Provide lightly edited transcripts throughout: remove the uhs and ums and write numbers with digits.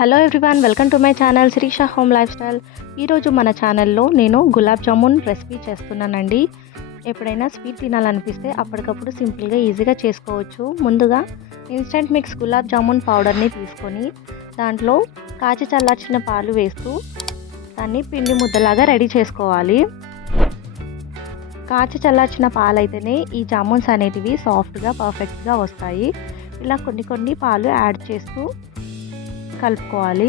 Hello everyone, welcome to my channel Srisha home life style. ఈరోజు మన ఛానల్లో నేను గులాబ్ జామున్ రెసిపీ చేస్తున్నానండి. ఎప్పుడైనా స్వీట్ తినాలనిపిస్తే అప్పటికప్పుడు సింపుల్గా ఈజీగా చేసుకోవచ్చు. ముందుగా ఇన్స్టెంట్ మిక్స్ గులాబ్ జామున్ పౌడర్ని తీసుకొని దాంట్లో కాచి చల్లార్చిన పాలు వేస్తూ దాన్ని పిండి ముద్దలాగా రెడీ చేసుకోవాలి. కాచి చల్లార్చిన పాలైతేనే ఈ జామున్స్ అనేటివి సాఫ్ట్గా పర్ఫెక్ట్గా వస్తాయి. ఇలా కొన్ని పాలు యాడ్ చేస్తూ కలుపుకోవాలి.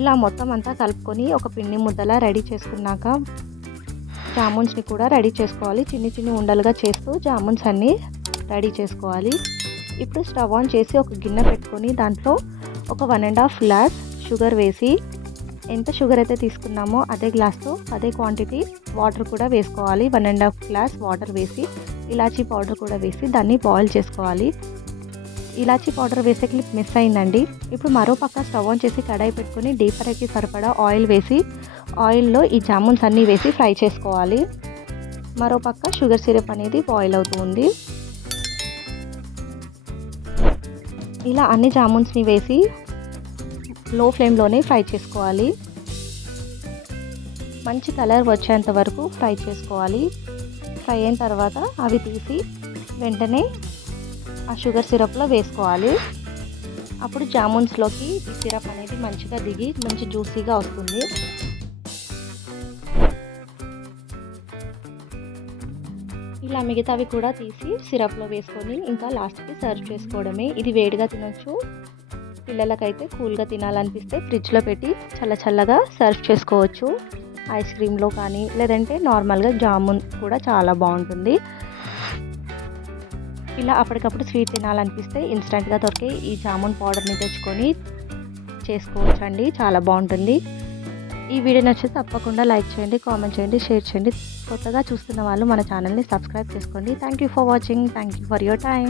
ఇలా మొత్తం అంతా కలుపుకొని ఒక పిండి ముద్దలా రెడీ చేసుకున్నాక జామున్స్ని కూడా రెడీ చేసుకోవాలి. చిన్ని ఉండలుగా చేస్తూ జామున్స్ అన్నీ రెడీ చేసుకోవాలి. ఇప్పుడు స్టవ్ ఆన్ చేసి ఒక గిన్నె పెట్టుకొని దాంట్లో ఒక 1.5 గ్లాస్ షుగర్ వేసి, ఎంత షుగర్ అయితే తీసుకున్నామో అదే గ్లాస్తో అదే క్వాంటిటీ వాటర్ కూడా వేసుకోవాలి. 1.5 గ్లాస్ వాటర్ వేసి ఇలాచీ పౌడర్ కూడా వేసి దాన్ని బాయిల్ చేసుకోవాలి. ఇలాచీ పౌడర్ వేసే క్లిప్ మిస్ అయిందండి. ఇప్పుడు మరో పక్క స్టవ్ ఆన్ చేసి కడాయి పెట్టుకొని డీప్ ఫ్రైకి సరిపడా ఆయిల్ వేసి ఆయిల్లో ఈ జామున్స్ అన్నీ వేసి ఫ్రై చేసుకోవాలి. మరో పక్క షుగర్ సిరప్ అనేది బాయిల్ అవుతుంది. ఇలా అన్ని జామున్స్ని వేసి లో ఫ్లేమ్లోనే ఫ్రై చేసుకోవాలి. మంచి కలర్ వచ్చేంత వరకు ఫ్రై చేసుకోవాలి. ఫ్రై అయిన తర్వాత అవి తీసి వెంటనే ఆ షుగర్ సిరప్లో వేసుకోవాలి. అప్పుడు జామున్స్లోకి ఈ సిరప్ అనేది మంచిగా దిగి మంచి జ్యూసీగా వస్తుంది. ఇలా మిగతావి కూడా తీసి సిరప్లో వేసుకొని ఇంకా లాస్ట్కి సర్వ్ చేసుకోవడమే. ఇది వేడిగా తినొచ్చు. పిల్లలకైతే కూల్గా తినాలనిపిస్తే ఫ్రిడ్జ్లో పెట్టి చల్లగా సర్వ్ చేసుకోవచ్చు. ఐస్ క్రీమ్లో కానీ లేదంటే నార్మల్గా జామున్ కూడా చాలా బాగుంటుంది. ఇలా అప్పటికప్పుడు స్వీట్ తినాలనిపిస్తే ఇన్స్టెంట్గా దొరికే ఈ జామున్ పౌడర్ని తెచ్చుకొని చేసుకోవచ్చు అండి. చాలా బాగుంటుంది. ఈ వీడియో నచ్చితే తప్పకుండా లైక్ చేయండి, కామెంట్ చేయండి, షేర్ చేయండి. కొత్తగా చూస్తున్న వాళ్ళు మన ఛానల్ని సబ్స్క్రైబ్ చేసుకోండి. Thank you for watching. Thank you for your time.